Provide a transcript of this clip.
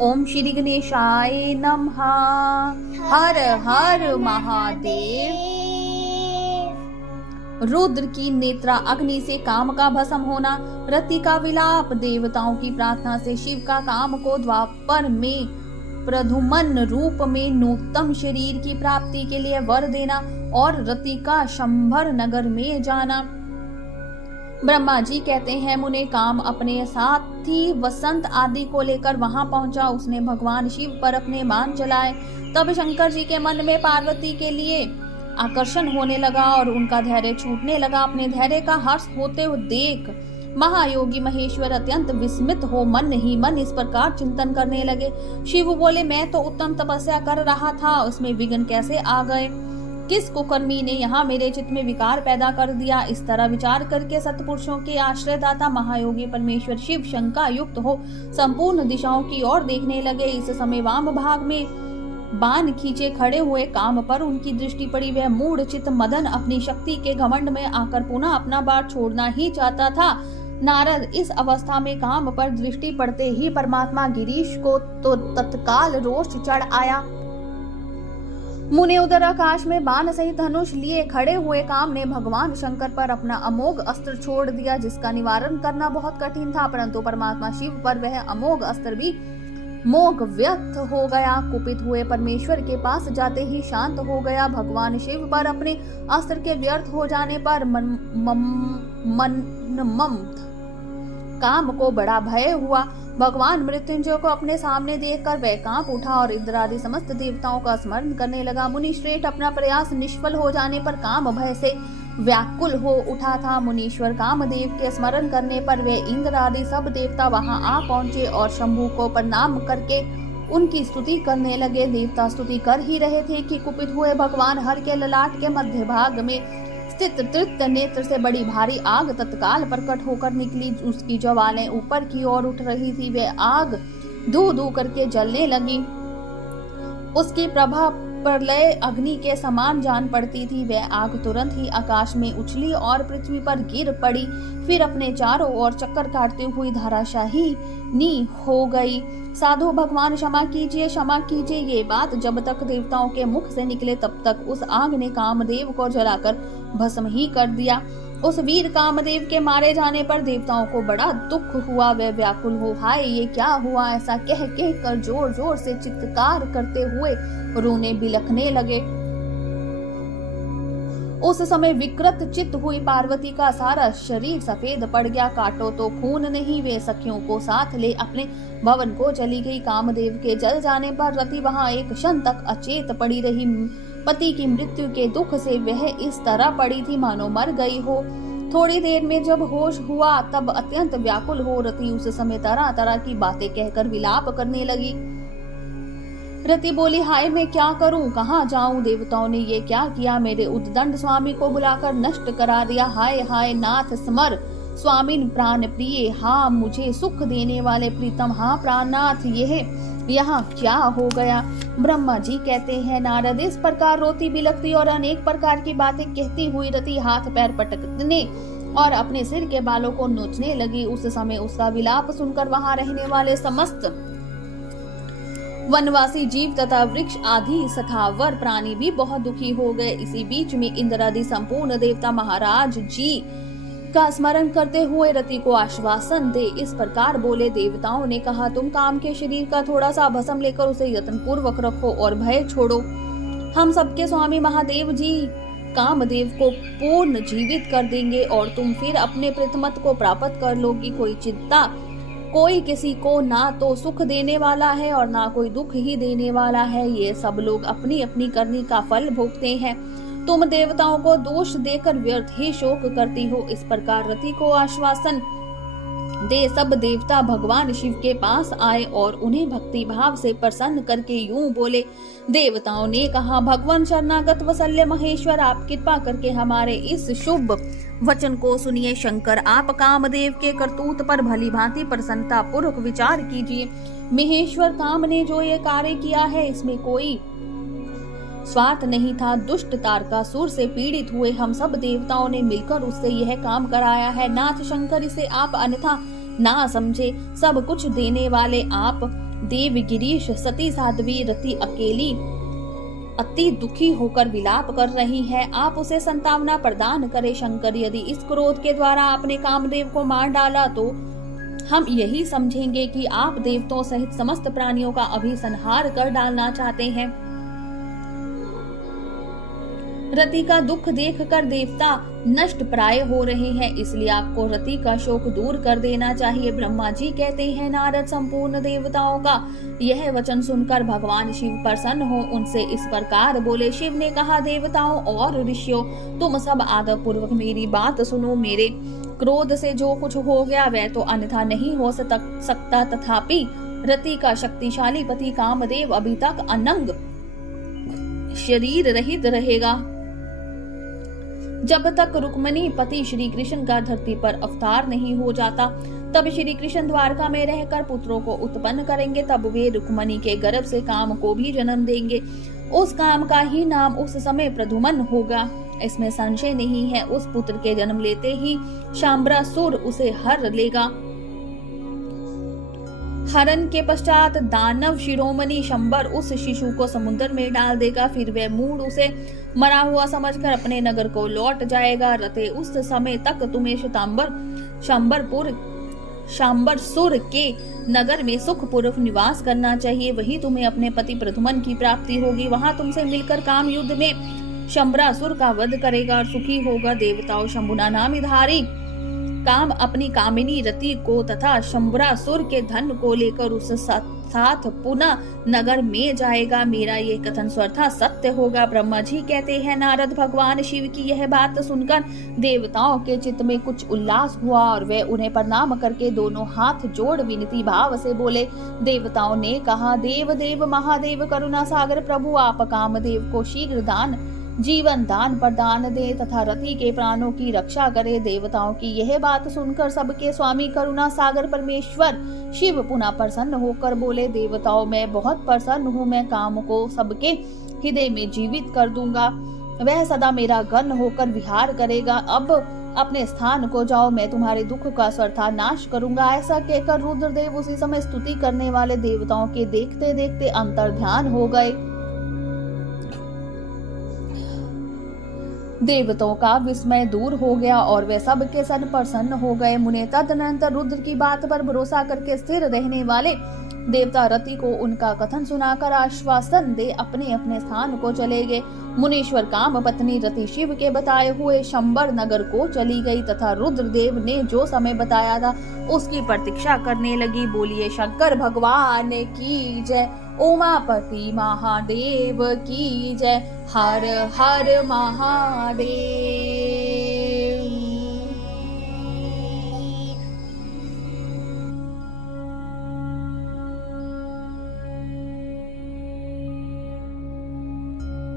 ओम श्री गणेशाय नमः। हर हर महादेव। रुद्र की नेत्रा अग्नि से काम का भस्म होना, रति का विलाप, देवताओं की प्रार्थना से शिव का काम को द्वापर में प्रधुमन रूप में नूतन शरीर की प्राप्ति के लिए वर देना और रति का शंभर नगर में जाना। ब्रह्मा जी कहते हैं, मुने काम अपने साथी वसंत आदि को लेकर वहां पहुंचा। उसने भगवान शिव पर अपने बाण चलाए। तब शंकर जी के मन में पार्वती के लिए आकर्षण होने लगा और उनका धैर्य छूटने लगा। अपने धैर्य का हर्ष होते हुए देख महायोगी महेश्वर अत्यंत विस्मित हो मन ही मन इस प्रकार चिंतन करने लगे। शिव बोले, मैं तो उत्तम तपस्या कर रहा था, उसमें विघ्न कैसे आ गए? किस कुकर्मी ने यहाँ मेरे चित्त में विकार पैदा कर दिया? इस तरह विचार करके सत्पुरुषों के आश्रयदाता महायोगी परमेश्वर शिव शंका युक्त हो संपूर्ण दिशाओं की ओर देखने लगे। इस समय वाम भाग में बाण खींचे खड़े हुए काम पर उनकी दृष्टि पड़ी। वह मूढ़ चित्त मदन अपनी शक्ति के घमंड में आकर पुनः अपना बाण छोड़ना ही चाहता था। नारद, इस अवस्था में काम पर दृष्टि पड़ते ही परमात्मा गिरीश को तो तत्काल रोष चढ़ आया। मुने उधर आकाश में बाण सहित धनुष लिए खड़े हुए काम ने भगवान शंकर पर अपना अमोघ अस्त्र छोड़ दिया, जिसका निवारण करना बहुत कठिन था। परंतु परमात्मा शिव पर वह अमोघ अस्त्र भी मोघ व्यर्थ हो गया। कुपित हुए परमेश्वर के पास जाते ही शांत हो गया। भगवान शिव पर अपने अस्त्र के व्यर्थ हो जाने पर काम को बड़ा भय हुआ। भगवान मृत्युंजय को अपने सामने देखकर वह कांप उठा और इंद्र आदि समस्त देवताओं का स्मरण करने लगा। मुनि श्रेष्ठ अपना प्रयास निष्फल हो जाने पर काम भय से व्याकुल हो उठा था। मुनीश्वर कामदेव के स्मरण करने पर वे इंद्र आदि सब देवता वहां आ पहुंचे और शंभु को प्रणाम करके उनकी स्तुति करने लगे। देवता स्तुति कर ही रहे थे कि कुपित हुए भगवान हर के ललाट के मध्य भाग में स्थित तृप्त नेत्र से बड़ी भारी आग तत्काल प्रकट होकर निकली। उसकी ज्वालाएं ऊपर की ओर उठ रही थी। वे आग धू धू करके जलने लगी। उसकी प्रभा प्रलय अग्नि के समान जान पड़ती थी। वह आग तुरंत ही आकाश में उछली और पृथ्वी पर गिर पड़ी, फिर अपने चारों ओर चक्कर काटती हुई धराशायी हो गई। साधु भगवान क्षमा कीजिए। ये बात जब तक देवताओं के मुख से निकले तब तक उस आग ने कामदेव को जलाकर भस्म ही कर दिया। उस वीर कामदेव के मारे जाने पर देवताओं को बड़ा दुख हुआ। वे व्याकुल हो, हाय ये क्या हुआ? ऐसा कह कर जोर जोर से चित्कार करते हुए रोने बिलखने लगे। उस समय विकृत चित्त हुई पार्वती का सारा शरीर सफेद पड़ गया। काटो तो खून नहीं। वे सखियों को साथ ले अपने भवन को चली गई। कामदेव के जल जाने पर रति वहां एक क्षण तक अचेत पड़ी रही। पति की मृत्यु के दुख से वह इस तरह पड़ी थी मानो मर गई हो। थोड़ी देर में जब होश हुआ तब अत्यंत व्याकुल हो रति उस समय तरह तरह की बातें कहकर विलाप करने लगी। रति बोली, हाय मैं क्या करूं, कहाँ जाऊं? देवताओं ने ये क्या किया? मेरे उद्दंड स्वामी को बुलाकर नष्ट करा दिया। हाय हाय नाथ स्मर स्वामिन प्राण प्रिय, हाँ मुझे सुख देने वाले प्रीतम, हाँ प्राणनाथ, यह यहाँ क्या हो गया? ब्रह्मा जी कहते हैं, नारद इस प्रकार रोती बिलखती और अनेक प्रकार की बातें कहती हुई रति हाथ पैर पटकने और अपने सिर के बालों को नोचने लगी। उस समय उसका विलाप सुनकर वहां रहने वाले समस्त वनवासी जीव तथा वृक्ष आदि सखावर प्राणी भी बहुत दुखी हो गए। इसी बीच में इंद्र आदि संपूर्ण देवता महाराज जी का स्मरण करते हुए रति को आश्वासन दे इस प्रकार बोले। देवताओं ने कहा, तुम काम के शरीर का थोड़ा सा भस्म लेकर उसे यत्न पूर्वक रखो और भय छोड़ो। हम सबके स्वामी महादेव जी कामदेव को पूर्ण जीवित कर देंगे और तुम फिर अपने प्रीतमत को प्राप्त कर लोगी। कोई चिंता, कोई किसी को ना तो सुख देने वाला है और ना कोई दुख ही देने वाला है। ये सब लोग अपनी अपनी करनी का फल भोगते हैं। तुम देवताओं को दोष देकर व्यर्थ ही शोक करती हो। इस प्रकार रति को आश्वासन दे सब देवता भगवान शिव के पास आए और उन्हें भक्ति भाव से प्रसन्न करके यूं बोले। देवताओं ने कहा, भगवान शरणागत वत्सल्य महेश्वर, आप कृपा करके हमारे इस शुभ वचन को सुनिए। शंकर, आप कामदेव के करतूत पर भली भांति प्रसन्नता पूर्वक विचार कीजिए। महेश्वर, काम ने जो ये कार्य किया है इसमें कोई स्वार्थ नहीं था। दुष्ट तारकासुर से पीड़ित हुए हम सब देवताओं ने मिलकर उससे यह काम कराया है। नाथ शंकर, इसे आप अन्यथा ना समझे। सब कुछ देने वाले आप देव गिरीश, सती साध्वी रति अकेली अति दुखी होकर विलाप कर रही है। आप उसे संतावना प्रदान करें शंकर। यदि इस क्रोध के द्वारा आपने कामदेव को मार डाला तो हम यही समझेंगे कि आप देवताओं सहित समस्त प्राणियों का अभी संहार कर डालना चाहते हैं। रति का दुख देखकर देवता नष्ट प्राय हो रहे हैं, इसलिए आपको रति का शोक दूर कर देना चाहिए। ब्रह्मा जी कहते हैं, नारद संपूर्ण देवताओं का यह वचन सुनकर भगवान शिव प्रसन्न हो उनसे इस प्रकार बोले। शिव ने कहा, देवताओं और ऋषियों, तुम सब आदर पूर्वक मेरी बात सुनो। मेरे क्रोध से जो कुछ हो गया वह तो अन्यथा नहीं हो सकता, तथापि रति का शक्तिशाली पति कामदेव अभी तक अनंग शरीर रहित रहेगा। जब तक रुक्मणी पति श्री कृष्ण का धरती पर अवतार नहीं हो जाता, तब श्री कृष्ण द्वारका में रहकर पुत्रों को उत्पन्न करेंगे। तब वे रुक्मणी के गर्भ से काम को भी जन्म देंगे। उस काम का ही नाम उस समय प्रद्युम्न होगा, इसमें संशय नहीं है। उस पुत्र के जन्म लेते ही शाम्बरासुर उसे हर लेगा। हरण के पश्चात दानव शिरोमणि शंबर उस शिशु को समुद्र में डाल देगा। फिर वह मूढ़ उसे मरा हुआ समझकर अपने नगर को लौट जाएगा। रते उस समय तक तुम्हें शाम्बरसुर के नगर में सुखपूर्वक निवास करना चाहिए। वही तुम्हें अपने पति प्रद्युम्न की प्राप्ति होगी। वहां तुमसे मिलकर काम युद्ध में शंबरासुर का वध करेगा और सुखी होगा। देवताओं, शंभुना नामधारी काम अपनी कामिनी रति को तथा शंबरासुर के धन को लेकर उस साथ पुनः नगर में जाएगा। मेरा ये कथन स्वतः सत्य होगा। ब्रह्मा जी कहते हैं, नारद, भगवान शिव की यह बात सुनकर देवताओं के चित्त में कुछ उल्लास हुआ और वे उन्हें प्रणाम करके दोनों हाथ जोड़ विनती भाव से बोले। देवताओं ने कहा, देव देव महादेव करुणा सागर प्रभु, आप कामदेव को शीघ्र जीवन दान प्रदान दे तथा रति के प्राणों की रक्षा करे। देवताओं की यह बात सुनकर सबके स्वामी करुणा सागर परमेश्वर शिव पुनः प्रसन्न होकर बोले, देवताओं, मैं बहुत प्रसन्न हूँ। मैं काम को सबके हृदय में जीवित कर दूंगा। वह सदा मेरा गण होकर विहार करेगा। अब अपने स्थान को जाओ, मैं तुम्हारे दुख का स्वतः नाश करूंगा। ऐसा कहकर रुद्रदेव उसी समय स्तुति करने वाले देवताओं के देखते देखते अंतर्ध्यान हो गए। देवताओं का विस्मय दूर हो गया और वे सब के सब प्रसन्न हो गए। मुने तदनंतर रुद्र की बात पर भरोसा करके स्थिर रहने वाले देवता रति को उनका कथन सुनाकर आश्वासन दे अपने अपने स्थान को चले गए। मुनीश्वर काम पत्नी रति शिव के बताए हुए शंबर नगर को चली गई तथा रुद्रदेव ने जो समय बताया था उसकी प्रतीक्षा करने लगी। बोलिए शंकर भगवान की जय, उमापति महादेव की जय, हर हर महादेव।